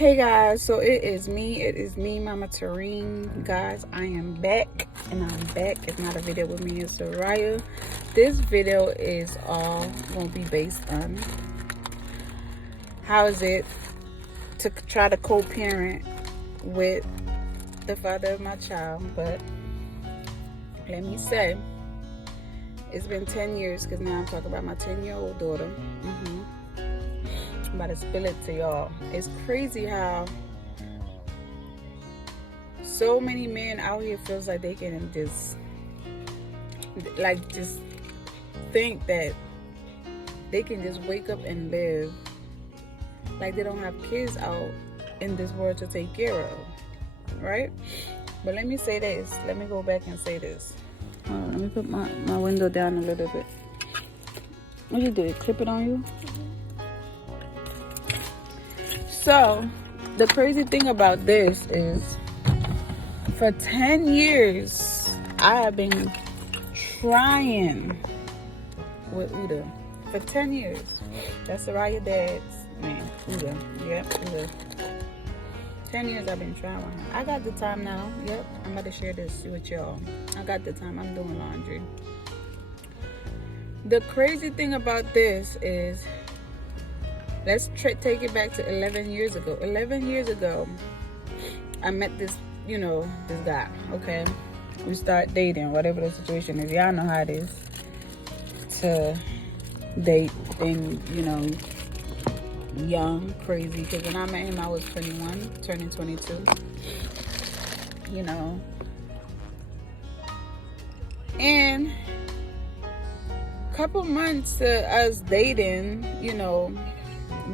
Hey guys, so it is me, Mama Tareen. Guys, I am back, and I'm back. It's not a video with me and Sariah. This video is all gonna be based on how is it to try to co-parent with the father of my child. But let me say, it's been 10 years, because now I'm talking about my 10-year-old daughter. I'm about to spill it to y'all. It's crazy how so many men out here feels like they can just think that they can just wake up and live like they don't have kids out in this world to take care of, right? But let me say this. Let me go back and say this. Hold on, let me put my window down a little bit. What you do? You clip it on you? So, the crazy thing about this is, for 10 years, I have been trying with Uda. For 10 years. That's Sariah dad's man, Uda. Yep, Uda. 10 years I've been trying with him. I got the time now. Yep, I'm about to share this with y'all. I got the time. I'm doing laundry. The crazy thing about this is, let's take it back to 11 years ago. 11 years ago, I met this guy, okay? We start dating, whatever the situation is. Y'all know how it is to date and, young, crazy. Because when I met him, I was 21, turning 22. And a couple months to us dating,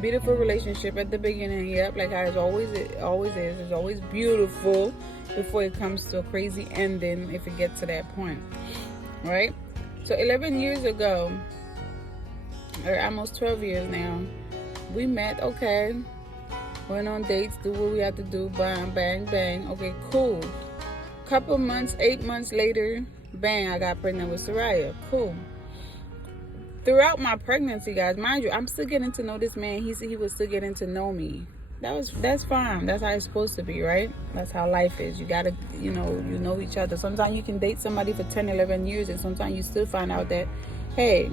beautiful relationship at the beginning, yep, like how it always is. It's always beautiful before it comes to a crazy ending, if it gets to that point, right? So 11 years ago, or almost 12 years now, we met, okay, went on dates, do what we had to do, bang, bang, bang, okay, cool. Couple months, 8 months later, bang, I got pregnant with Sariah, cool. Throughout my pregnancy, guys, mind you, I'm still getting to know this man. He said he was still getting to know me. That's fine. That's how it's supposed to be, right? That's how life is. You gotta, you know each other. Sometimes you can date somebody for 10, 11 years, and sometimes you still find out that, hey,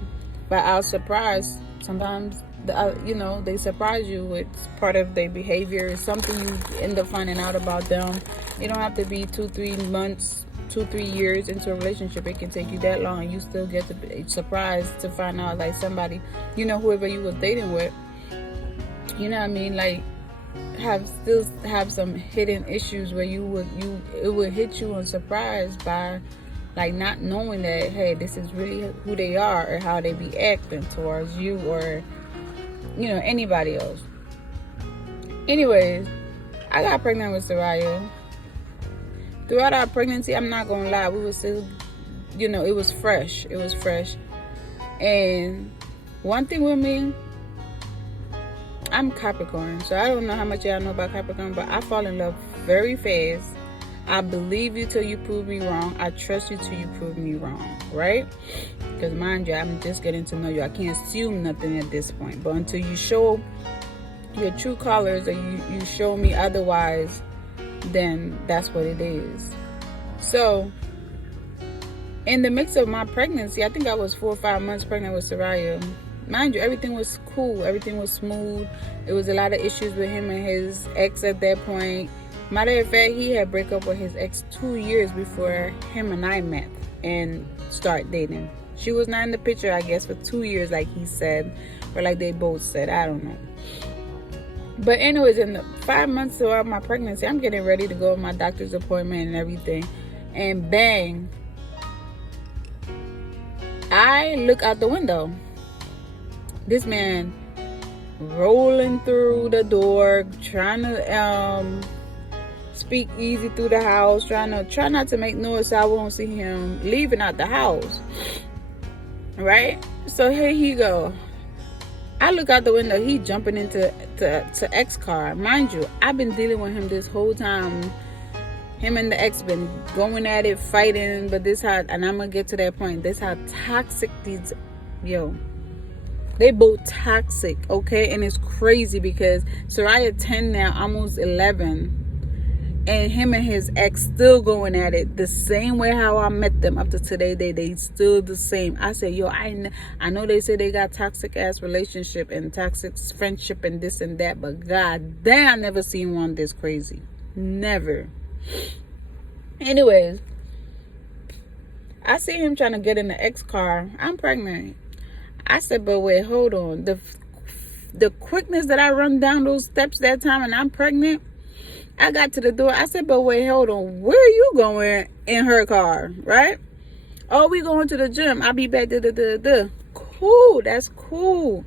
by our surprise, sometimes they surprise you with part of their behavior, something you end up finding out about them. You don't have to be 2-3 months, 2-3 years into a relationship. It can take you that long, and you still get to be surprised to find out, like, somebody, whoever you was dating with, like, have some hidden issues where it would hit you on surprise by, like, not knowing that, hey, this is really who they are, or how they be acting towards you, or anybody else. Anyways, I got pregnant with Sariah. Throughout our pregnancy, I'm not gonna lie, we were still, it was fresh. It was fresh. And one thing with me, I'm Capricorn, so I don't know how much y'all know about Capricorn, but I fall in love very fast. I believe you till you prove me wrong. I trust you till you prove me wrong, right? Because mind you, I'm just getting to know you. I can't assume nothing at this point. But until you show your true colors, or you show me otherwise, then that's what it is. So, in the mix of my pregnancy, I think I was 4 or 5 months pregnant with Sariah. Mind you, everything was cool. Everything was smooth. There was a lot of issues with him and his ex at that point. Matter of fact, he had break up with his ex 2 years before him and I met and start dating. She was not in the picture, I guess, for 2 years, like he said, or like they both said. I don't know. But anyways, in the 5 months throughout my pregnancy, I'm getting ready to go to my doctor's appointment and everything. And bang, I look out the window. This man rolling through the door, trying to speak easy through the house, try not to make noise so I won't see him leaving out the house. Right? So here he go. I look out the window, he jumping into ex car. Mind you, I've been dealing with him this whole time. Him and the ex been going at it, fighting, but and I'm gonna get to that point. This how toxic these, They both toxic, okay? And it's crazy because Sariah 10 now, almost 11. And him and his ex still going at it the same way how I met them up to today. They still the same. I said, yo, I know they say they got toxic ass relationship and toxic friendship and this and that, but god damn, I never seen one this crazy. Never. Anyways, I see him trying to get in the ex car. I'm pregnant. I said, but wait, hold on. The quickness that I run down those steps that time and I'm pregnant, I got to the door. I said, but wait, hold on. Where are you going in her car, right? Oh, we going to the gym. I'll be back. Cool. That's cool.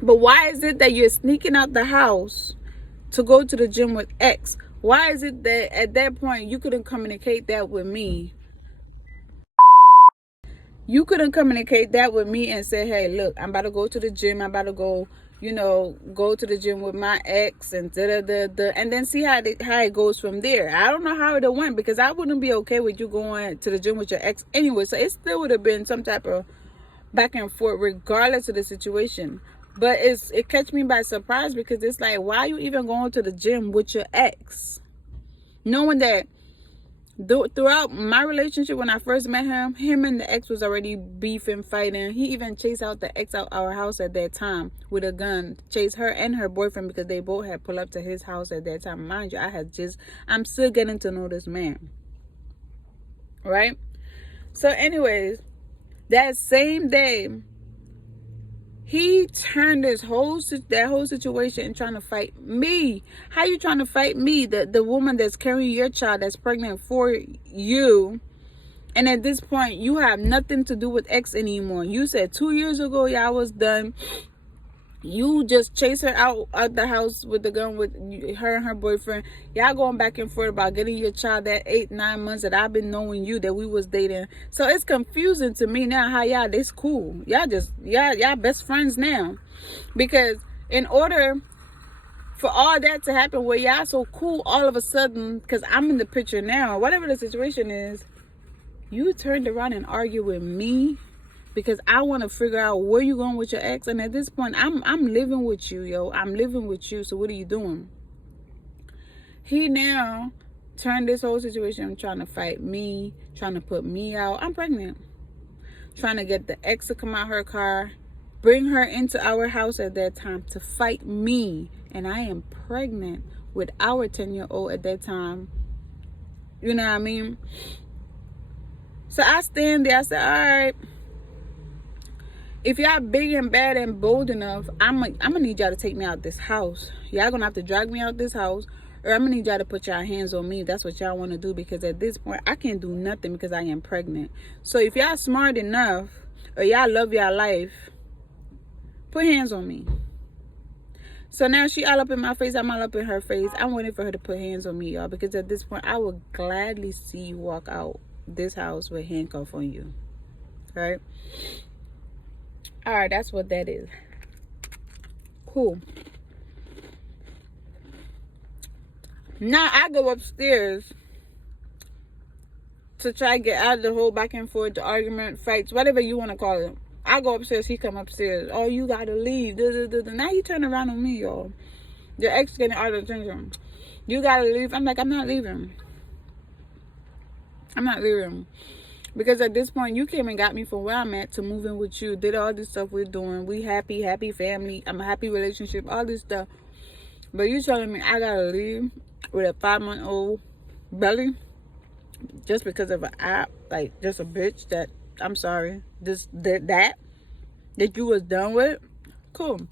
But why is it that you're sneaking out the house to go to the gym with X? Why is it that at that point you couldn't communicate that with me? You couldn't communicate that with me and say, hey, look, I'm about to go to the gym. I'm about to go, go to the gym with my ex and and then see how it goes from there. I don't know how it went because I wouldn't be okay with you going to the gym with your ex anyway. So it still would have been some type of back and forth regardless of the situation. But it catch me by surprise because it's like, why are you even going to the gym with your ex? Knowing that throughout my relationship when I first met him and the ex was already beefing, fighting. He even chased out the ex out our house at that time with a gun. Chased her and her boyfriend because they both had pulled up to his house at that time. Mind you, I'm still getting to know this man. Right? So anyways, that same day, he turned that whole situation and trying to fight me. How you trying to fight me? The woman that's carrying your child that's pregnant for you. And at this point, you have nothing to do with X anymore. You said 2 years ago, y'all was done. You just chase her out the house with the gun with her and her boyfriend. Y'all going back and forth about getting your child that 8-9 months that I've been knowing you, that we was dating. So it's confusing to me now how y'all this cool. Y'all best friends now. Because in order for all that to happen where y'all so cool all of a sudden, because I'm in the picture now, whatever the situation is, you turned around and argued with me. Because I want to figure out where you going with your ex. And at this point, I'm living with you, yo. I'm living with you. So what are you doing? He now turned this whole situation trying to fight me, trying to put me out. I'm pregnant. Trying to get the ex to come out her car, bring her into our house at that time to fight me. And I am pregnant with our 10-year-old at that time. You know what I mean? So I stand there. I said, all right. If y'all big and bad and bold enough, I'm gonna need y'all to take me out this house. Y'all gonna have to drag me out this house, or I'm gonna need y'all to put y'all hands on me. That's what y'all want to do, because at this point, I can't do nothing because I am pregnant. So if y'all smart enough, or y'all love y'all life, put hands on me. So now she all up in my face, I'm all up in her face. I'm waiting for her to put hands on me, y'all, because at this point, I would gladly see you walk out this house with handcuff on you. Right? All right, that's what that is. Cool. Now I go upstairs to try to get out of the whole back and forth, the argument, fights, whatever you want to call it. I go upstairs, he come upstairs. Oh, you gotta leave. Now you turn around on me, y'all. Your ex getting all the attention. You gotta leave. I'm like, I'm not leaving. I'm not leaving. Because at this point, you came and got me from where I'm at to move in with you. Did all this stuff we're doing. We happy family. I'm a happy relationship. All this stuff. But you telling me I gotta leave with a 5-month-old belly just because of an app, like just a bitch that, I'm sorry, that you was done with? Cool.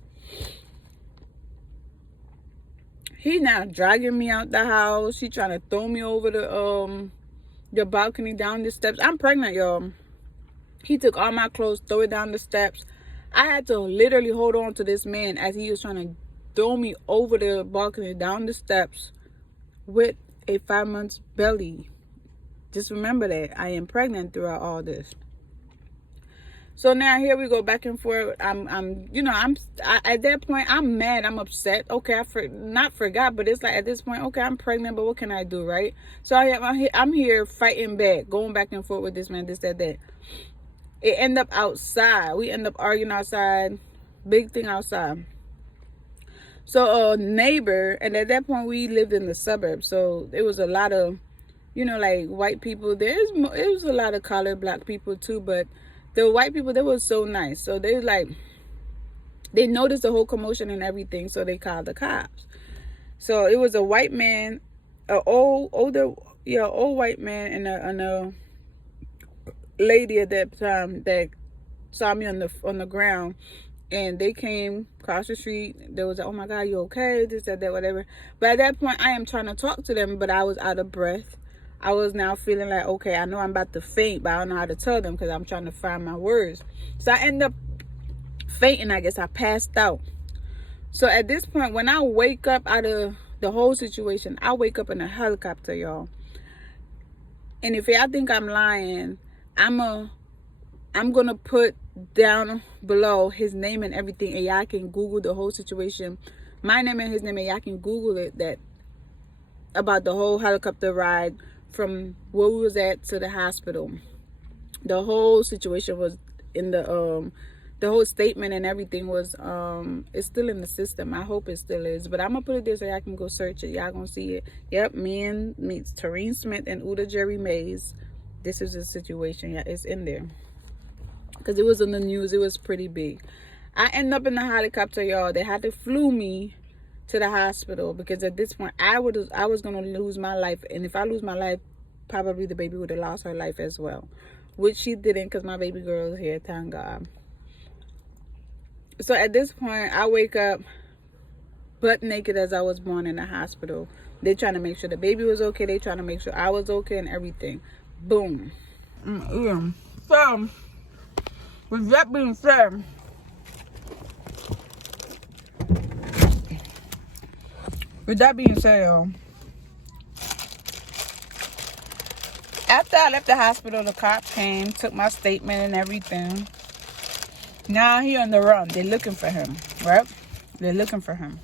He now dragging me out the house. He trying to throw me over the balcony, down the steps. I'm pregnant, y'all. He took all my clothes, throw it down the steps. I had to literally hold on to this man as he was trying to throw me over the balcony, down the steps with a 5-month belly. Just remember that I am pregnant throughout all this. So now here we go back and forth. I'm at that point, I'm mad. I'm upset. Okay, not forgot, but it's like at this point, okay, I'm pregnant, but what can I do, right? So I'm here fighting back, going back and forth with this man, this, that. It ended up outside. We ended up arguing outside. Big thing outside. So a neighbor, and at that point we lived in the suburbs, so there was a lot of, like white people. It was a lot of colored black people too, but the white people, they were so nice. So they noticed the whole commotion and everything, so they called the cops. So it was a white man, old white man, and a lady at that time that saw me on the ground. And they came across the street. They was like, oh my God, you okay? This, that, whatever. But at that point, I am trying to talk to them, but I was out of breath. I was now feeling like, okay, I know I'm about to faint, but I don't know how to tell them because I'm trying to find my words. So I end up fainting, I guess. I passed out. So at this point, when I wake up out of the whole situation, I wake up in a helicopter, y'all. And if y'all think I'm lying, I'm gonna put down below his name and everything, and y'all can Google the whole situation, my name and his name, and y'all can Google it, that about the whole helicopter ride from where we was at to the hospital. The whole situation was in the whole statement and everything was it's still in the system. I hope it still is, but I'm gonna put it there so y'all can go search it. Y'all gonna see it. Yep, meets Tareen Smith and Uda Jerry Mays. This is the situation. Yeah, it's in there because it was in the news. It was pretty big. I end up in the helicopter, y'all. They had to flew me to the hospital because at this point I was gonna lose my life, and if I lose my life, probably the baby would have lost her life as well, which she didn't because my baby girl is here, thank God. So at this point, I wake up butt naked as I was born in the hospital. They trying to make sure the baby was okay. They trying to make sure I was okay and everything. Boom. Yeah. So with that being said, y'all, after I left the hospital, the cop came, took my statement and everything. Now he on the run. They're looking for him, right? They're looking for him.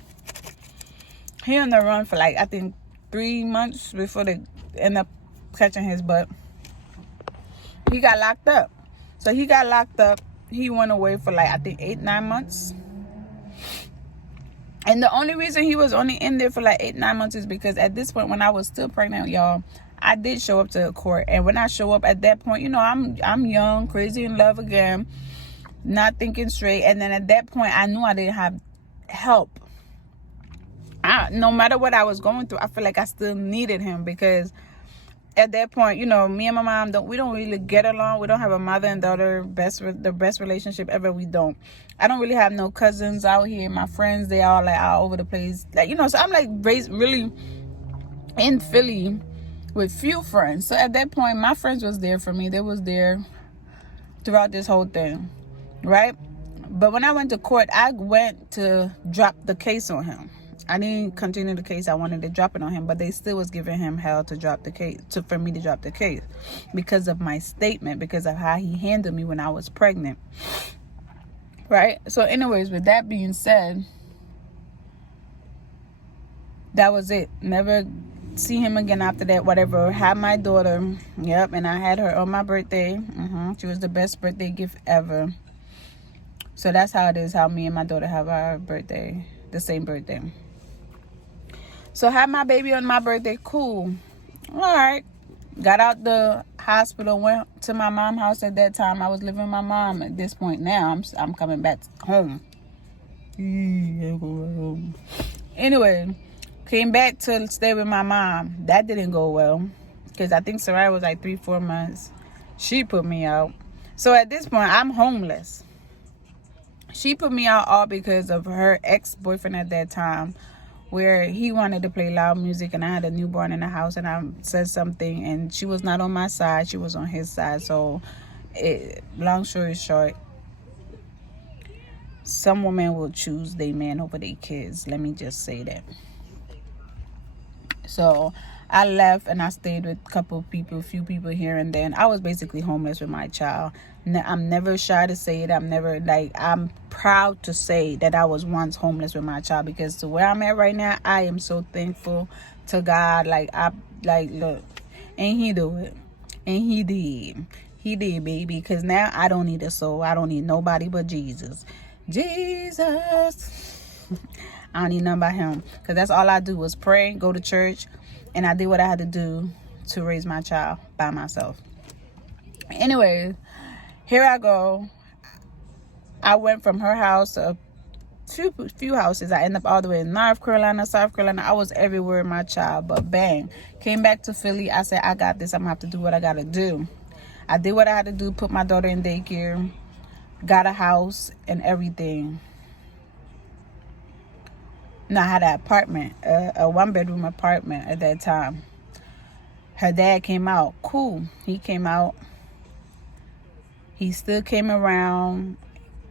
He on the run for like, I think 3 months before they end up catching his butt. He got locked up. So he got locked up. He went away for like, I think 8-9 months. And the only reason he was only in there for like 8-9 months is because at this point, when I was still pregnant, y'all, I did show up to court. And when I show up at that point, I'm young, crazy in love again, not thinking straight. And then at that point, I knew I didn't have help. No matter what I was going through, I feel like I still needed him because at that point, me and my mom we don't really get along. We don't have a mother and daughter the best relationship ever. We don't. I don't really have no cousins out here. My friends, they all like all over the place. Like, so I'm like raised really in Philly with few friends. So at that point, my friends was there for me. They was there throughout this whole thing, right? But when I went to court, I went to drop the case on him. I didn't continue the case. I wanted to drop it on him, but they still was giving him hell to drop the case, for me to drop the case, because of my statement, because of how he handled me when I was pregnant, right? So anyways, with that being said, that was it. Never see him again after that, whatever. Had my daughter, yep, and I had her on my birthday. She was the best birthday gift ever. So that's how it is, how me and my daughter have our birthday, the same birthday. So had my baby on my birthday, cool. All right. Got out the hospital, went to my mom's house at that time. I was living with my mom at this point. Now I'm coming back home. Anyway, came back to stay with my mom. That didn't go well because I think Sariah was like 3-4 months. She put me out. So at this point, I'm homeless. She put me out all because of her ex-boyfriend at that time, where he wanted to play loud music and I had a newborn in the house and I said something and she was not on my side, she was on his side. So long story short, some women will choose their man over their kids. Let me just say that. So I left and I stayed with a few people here and there. And I was basically homeless with my child. I'm never shy to say it. I'm proud to say that I was once homeless with my child, because to where I'm at right now, I am so thankful to God. Look, and he do it. And he did. He did, baby. Because now I don't need a soul. I don't need nobody but Jesus. Jesus. I don't need none but him. Because that's all I do was pray, go to church, and I did what I had to do to raise my child by myself. Anyways, here I go. I went from her house to a few houses. I ended up all the way in North Carolina, South Carolina. I was everywhere with my child. But bang, came back to Philly. I said, I got this. I'm going to have to do what I got to do. I did what I had to do, put my daughter in daycare, got a house and everything. No, I had an apartment, a one-bedroom apartment at that time. Her dad came out. Cool. He came out. He still came around.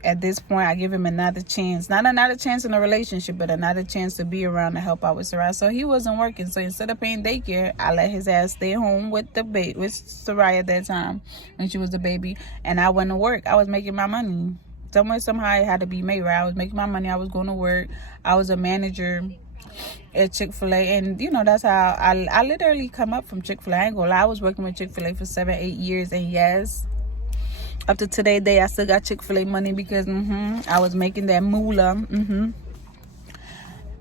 At this point, I give him another chance. Not another chance in a relationship, but another chance to be around to help out with Sariah. So he wasn't working. So instead of paying daycare, I let his ass stay home with with Sariah at that time when she was a baby. And I went to work. I was making my money. Somehow it had to be made, right? I was making my money. I was going to work. I was a manager at Chick-fil-A. And, you know, that's how I literally come up from Chick-fil-A. I ain't gonna lie. I was working with Chick-fil-A for 7-8 years. And yes, up to today day, I still got Chick-fil-A money because I was making that moolah.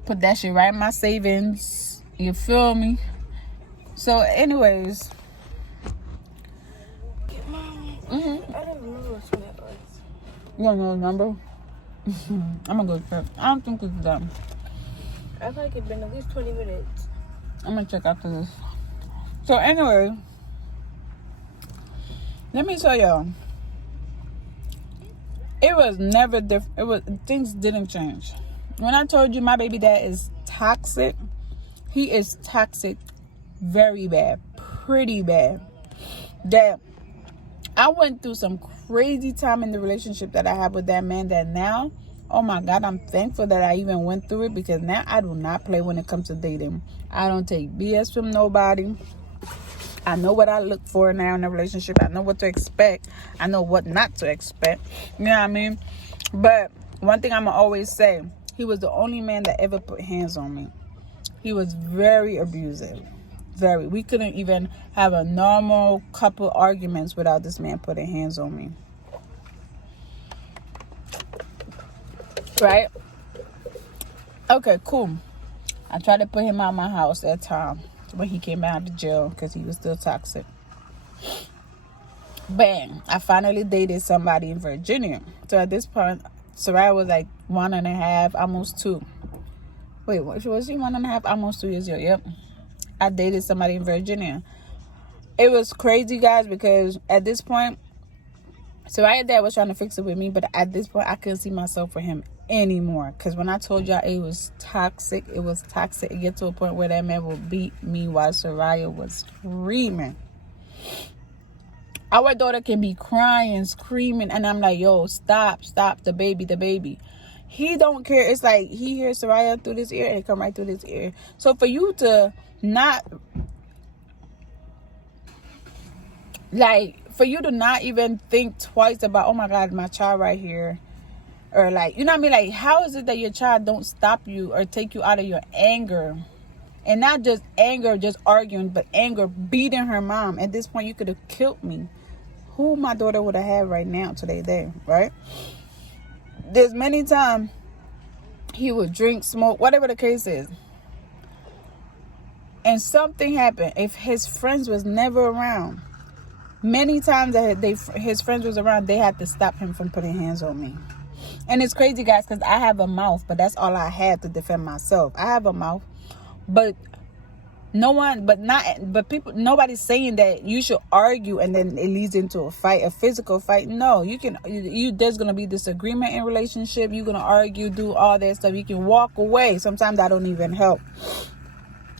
Put that shit right in my savings. You feel me? So, anyways. I don't remember what's that was. You don't know the number? I'm gonna go check. I don't think it's done. I feel like it's been at least 20 minutes. I'm gonna check after this. So, anyway. Let me tell y'all. It was never different. Things didn't change. When I told you my baby dad is toxic, he is toxic very bad, pretty bad. That I went through some crazy time in the relationship that I have with that man that now, oh my God, I'm thankful that I even went through it because now I do not play when it comes to dating. I don't take BS from nobody. I know what I look for now in a relationship. I know what to expect. I know what not to expect. You know what I mean? But one thing I'm going to always say, he was the only man that ever put hands on me. He was very abusive. Very. We couldn't even have a normal couple arguments without this man putting hands on me. Right? Okay, cool. I tried to put him out of my house that time when he came out of jail because he was still toxic. Bang. I finally dated somebody in Virginia. So at this point, Sariah was like 1.5, almost 2. Wait, was she 1.5? Almost 2 years old. Yep. I dated somebody in Virginia. It was crazy, guys, because at this point, Sariah's dad was trying to fix it with me, but at this point, I couldn't see myself for him anymore. Because when I told y'all it was toxic, it was toxic. It get to a point where that man would beat me while Sariah was screaming. Our daughter can be crying, screaming, and I'm like, yo, stop, the baby. He don't care. It's like he hears Sariah through this ear and it come right through this ear. So for you to not, for you to not even think twice about, oh my God, my child right here. Or like, you know what I mean? Like, how is it that your child don't stop you or take you out of your anger? And not just anger, just arguing, but anger, beating her mom. At this point, you could have killed me. Who my daughter would have had right now, today, there, right? There's many times he would drink, smoke, whatever the case is. And something happened. If his friends was never around, many times that his friends was around, they had to stop him from putting hands on me. And it's crazy, guys, because I have a mouth, but that's all I have to defend myself. I have a mouth, but nobody's saying that you should argue and then it leads into a fight, a physical fight. No, there's going to be disagreement in relationship. You're going to argue, do all that stuff. You can walk away. Sometimes that don't even help.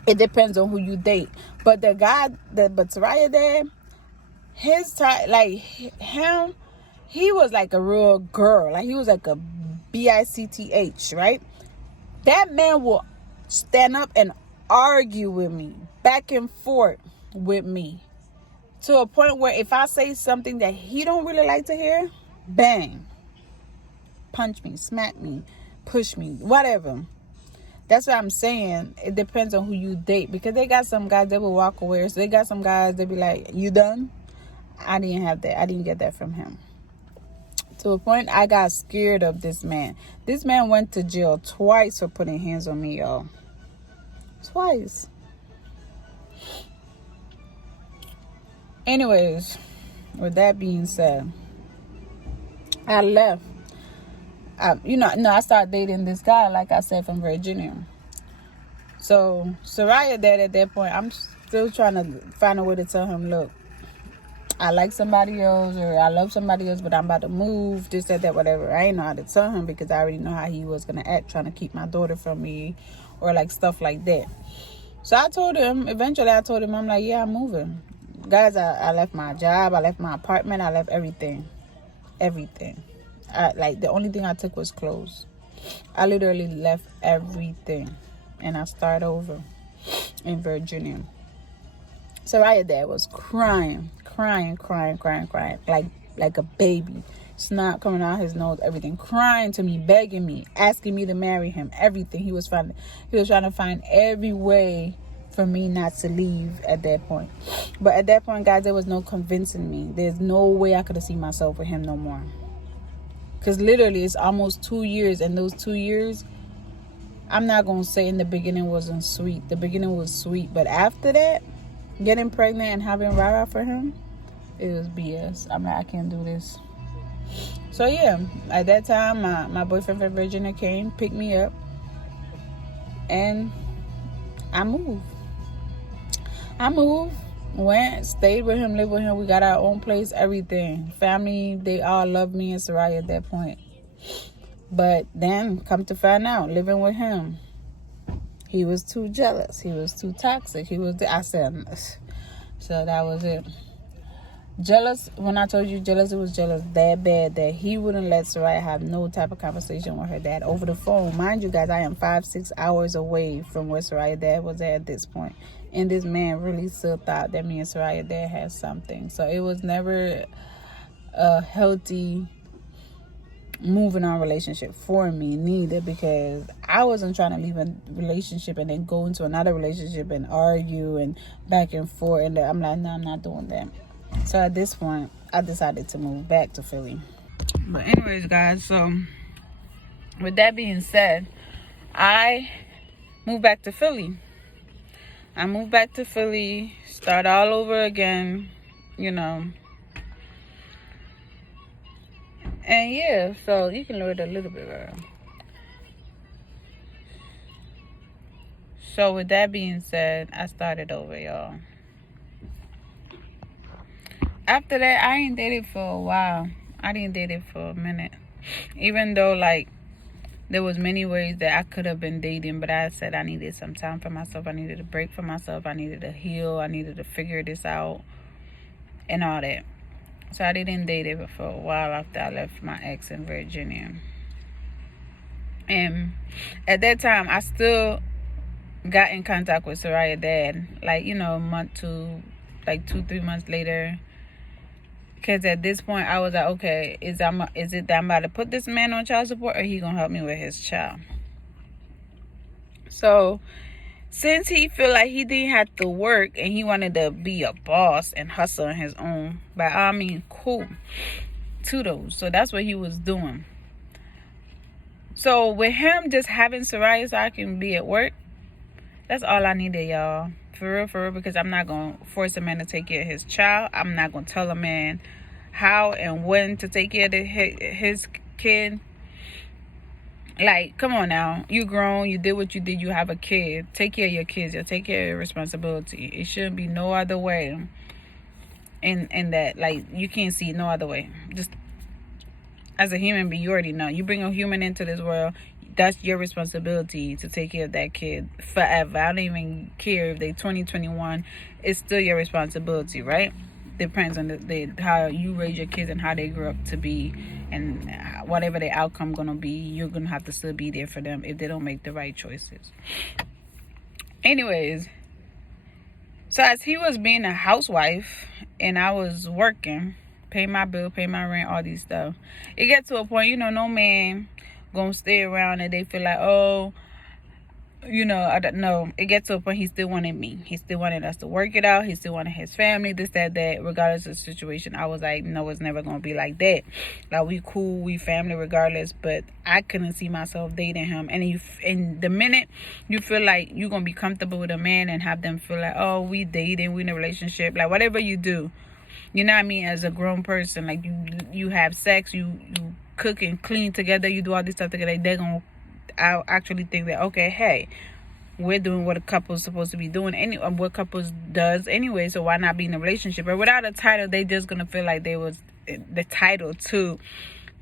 It depends on who you date. But but Sariah dad, his time, like him, he was like a real girl. Like he was like a bitch, right? That man will stand up and argue with me, back and forth with me, to a point where if I say something that he don't really like to hear, bang, punch me, smack me, push me, whatever. That's what I'm saying. It depends on who you date, because they got some guys that will walk away. So they got some guys that be like, you done? I didn't have that. I didn't get that from him. To a point, I got scared of this man. This man went to jail twice for putting hands on me, y'all. Twice. Anyways, with that being said, I left. I started dating this guy, like I said, from Virginia. So Sariah dad at that point, I'm still trying to find a way to tell him, look, I like somebody else, or I love somebody else, but I'm about to move, this, that, whatever. I ain't know how to tell him because I already know how he was going to act, trying to keep my daughter from me, or like stuff like that. So I told him, eventually I'm like, yeah, I'm moving. Guys, I left my job, I left my apartment, I left everything. The only thing I took was clothes. I literally left everything, and I started over in Virginia. Sariah dad was crying, like a baby. Snot coming out his nose, everything. Crying to me, begging me, asking me to marry him, everything. He was trying to find every way for me not to leave at that point. But at that point, guys, there was no convincing me. There's no way I could have seen myself with him no more. Because literally, it's almost 2 years, and those 2 years, I'm not going to say in the beginning wasn't sweet. The beginning was sweet, but after that, getting pregnant and having Rara for him, it was BS. I'm like, I can't do this. So yeah, at that time, my boyfriend from Virginia came, picked me up, and I moved. Went, stayed with him, lived with him. We got our own place, everything. Family, they all loved me and Sariah at that point. But then, come to find out, living with him, he was too jealous. He was too toxic. I said, so that was it. Jealous, when I told you jealous, it was jealous that bad that he wouldn't let Sariah have no type of conversation with her dad over the phone. Mind you, guys, I am 5-6 hours away from where Sariah dad was at this point. And this man really still thought that me and Sariah dad had something. So it was never a healthy moving on relationship for me neither, because I wasn't trying to leave a relationship and then go into another relationship and argue and back and forth. And I'm like, no, I'm not doing that. So at this point, I decided to move back to Philly. But anyways, guys, so with that being said, I moved back to Philly. Start all over again, And yeah, so you can learn a little bit, girl. So with that being said, I started over, y'all. After that, I ain't dated for a while. I didn't date it for a minute. Even though, there was many ways that I could have been dating, but I said I needed some time for myself. I needed a break for myself. I needed to heal. I needed to figure this out and all that. So I didn't date it for a while after I left my ex in Virginia. And at that time, I still got in contact with Sariah dad. A month to 2-3 months later. Because at this point, I was like, okay, is it that I'm about to put this man on child support, or he going to help me with his child? So, since he feel like he didn't have to work and he wanted to be a boss and hustle on his own, by all means, cool. Kudos. So, that's what he was doing. So, with him just having Sariah so I can be at work, that's all I needed, y'all. For real, because I'm not going to force a man to take care of his child. I'm not going to tell a man how and when to take care of his kid. Come on now. You grown. You did what you did. You have a kid. Take care of your kids. You take care of your responsibility. It shouldn't be no other way. And that, you can't see no other way. Just as a human being, you already know. You bring a human into this world, that's your responsibility to take care of that kid forever. I don't even care if they 2021. It's still your responsibility, right? Depends on how you raise your kids and how they grow up to be, and whatever the outcome gonna be, you're gonna have to still be there for them if they don't make the right choices. Anyways, so as he was being a housewife and I was working, pay my bill, pay my rent, all these stuff, it gets to a point, no man gonna stay around and they feel like, oh, you know, I don't know. It gets to a point he still wanted me. He still wanted us to work it out. He still wanted his family, this, that, regardless of the situation. I was like, no, it's never gonna be like that. Like, we cool, we family regardless. But I couldn't see myself dating him. And the minute you feel like you're gonna be comfortable with a man and have them feel like, oh, we dating, we in a relationship, like whatever you do, you know what I mean, as a grown person, like you have sex, you cook and clean together, you do all this stuff together, they're gonna, I actually think that, okay, hey, we're doing what a couple's supposed to be doing, what couples does anyway, so why not be in a relationship? But without a title, they just gonna feel like they was the title to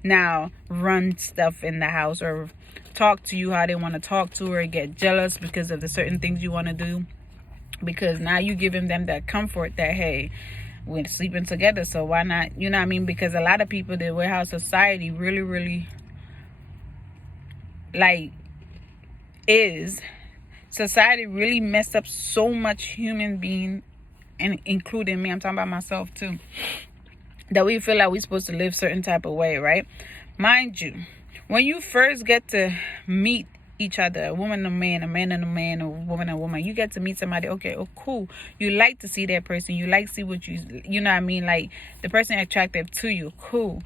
now run stuff in the house or talk to you how they want to talk to, or get jealous because of the certain things you want to do, because now you giving them that comfort that, hey, we're sleeping together, so why not, you know what I mean? Because a lot of people, the way how society really like society really messed up so much human being, and including me, I'm talking about myself too, that we feel like we're supposed to live certain type of way, right? Mind you, when you first get to meet each other, a woman and a man and a man, or woman and a woman, you get to meet somebody, okay, oh cool, you like to see that person, you like to see what you know what I mean, like the person attractive to you, cool.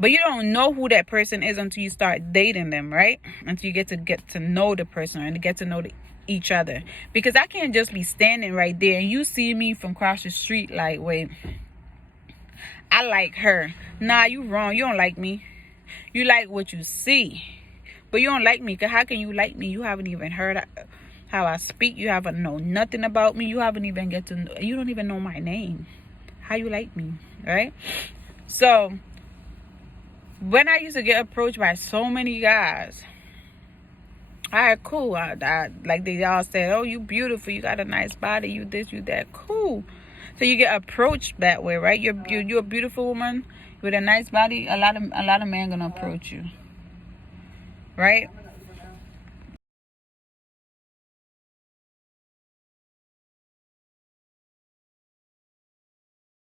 But you don't know who that person is until you start dating them, right? Until you get to know the person and get to know each other. Because I can't just be standing right there and you see me from across the street like, wait, I like her. Nah, you wrong. You don't like me. You like what you see, but you don't like me. Because how can you like me? You haven't even heard how I speak. You haven't know nothing about me. You haven't even you don't even know my name. How you like me, right? So when I used to get approached by so many guys, all right, cool. I like they all said, oh, you beautiful, you got a nice body, you this, you that, cool. So you get approached that way, right? You're a beautiful woman with a nice body. A lot of men gonna approach you, right?